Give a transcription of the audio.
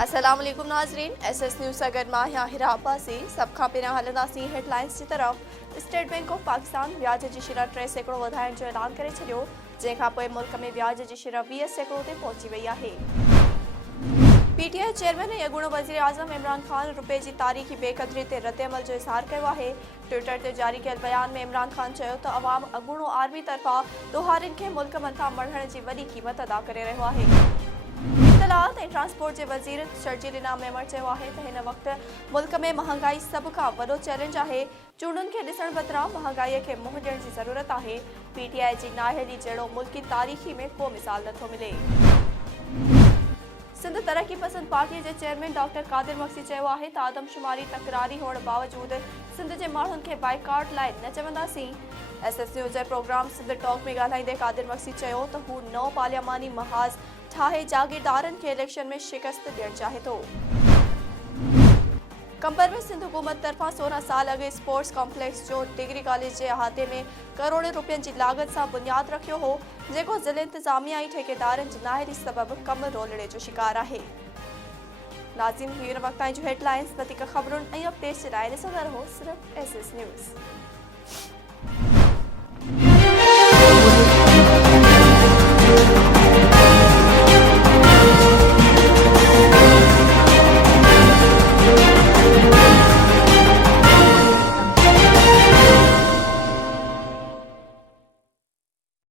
अस्सलाम वालेकुम नाज़रीन, एसएस न्यूज़ अगर मां हिरा अब्बासी सब खां पहिरियां हलंदासीं हेडलाइंस की तरफ़। स्टेट बैंक ऑफ पाकिस्तान व्याज जी शिरह 3 सैकड़ो वधाइण जो ऐलान करे छॾियो, जंहिंखां पोइ मुल्क में व्याज जी शिरह 20 सैकड़ो ते पहुची वई आहे। पीटीआई चेयरमैन ऐं अॻूणो वज़ीर आज़म इमरान खान रुपए जी तारीख़ी बेक़दरी ते रद्दअमल जो इज़हार कयो आहे। ट्विटर ते जारी कयल बयान में इमरान खान चयो त अवाम अॻूणो आर्मी तरफ़ां ॾोहारियुनि खे मुल्क मथां मढ़ण जी वॾी क़ीमत अदा करे रहियो आहे। इत्तलात ऐं ट्रांसपोर्ट जे वज़ीर शर्जील इनाम मेमण चयो आहे त हिन वक़्तु मुल्क में महांगाई सभ खां वॾो चैलेंज आहे। चूंडुनि खे ॾिसण बदिरां महांगाईअ खे मुंहुं ॾियण जी ज़रूरत आहे। पीटीआई जी नाअहली जहिड़ो मुल्की तारीख़ी में को मिसाल नथो मिले। सिंध तरक्की पसंद पार्टीअ जे चेयरमैन डॉक्टर कादिर मक्सी चयो आहे त आदमशुमारी तकरारी हुअण बावजूदि सिंध जे माण्हुनि खे बाइकाट लाइ न चवंदासीं। एसएस न्यूज़ जे प्रोग्राम सिंध टॉक में ॻाल्हाईंदे कादिर मक्सी चयो त हू नओं पार्लियामानी महाज़ ठाहे जागीरदारनि खे इलेक्शन में शिकस्त ॾियणु चाहे थो। कंबर में सिंध हुकूमत तरफ़ां 16 साल अॻु स्पोर्ट्स कॉम्प्लेक्स जो डिग्री कॉलेज जे अहाते में करोड़े रुपयनि जी लागत सां बुनियाद रखियो हो, जेको ज़िले इंतिज़ामिया ऐं ठेकेदारनि जी नाअहली सबबि कम रोलड़े जो शिकार आहे। नाज़रीन, हींअर वक़्तां जूं हेडलाइंस, वधीक ख़बरुनि ऐं अपडेट्स जे लाइ ॾिसंदा रहो सिर्फ़ एसएस न्यूज़।